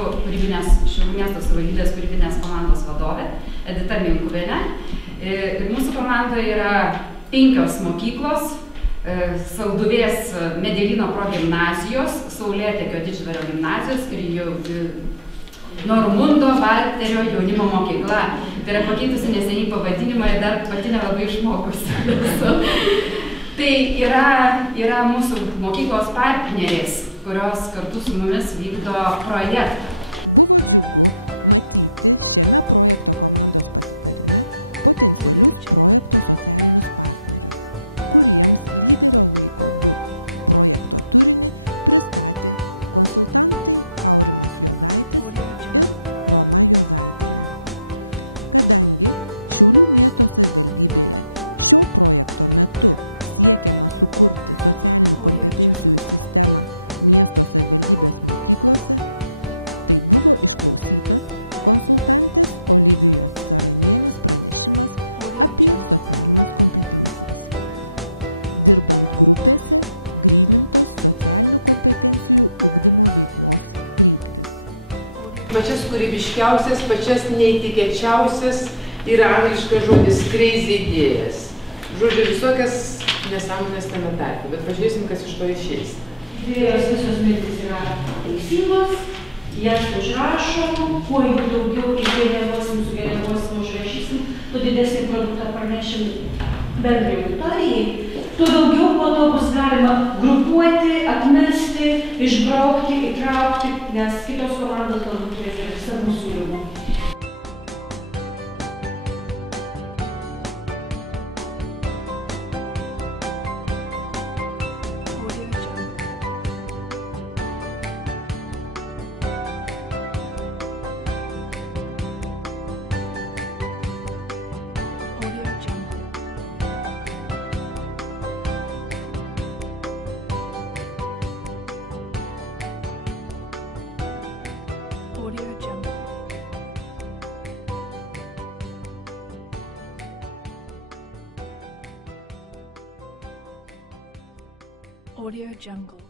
Šiaulių miesto savivaldybės kūrybinės komandos vadovė Edita Minkuvienė. Ir mūsų komandoje yra 5 mokyklos, Salduvės Medelyno progimnazijos, Saulėtekio Didždvario gimnazijos ir Normundo Valterio jaunimo mokykla. Tai yra pakeitusi neseniai pavadinimą ir dar pati nelabai išmokusi. Tai yra mūsų mokyklos partnerės, kurios kartu su mumis vykdo projektą. Pačias kūrybiškiausias, pačias neįtikėčiausias yra angliškas žodis crazy idėjas. Žodžiu, visokias nesąmonės tame tarpe, bet pažiūrėsim, kas iš to išeis. Idėjos visos mintys yra teisingos, jas užrašom, kuo jų daugiau sugeneruosim, užrašysim, tuo didesnį produktą pranešim bendrai auditorijai, tuo daugiau po to bus galima grupuoti, atmesti, išbraukti, įtraukti, nes kitos komandos galbūt turės savų siūlymų. Audio Jungle.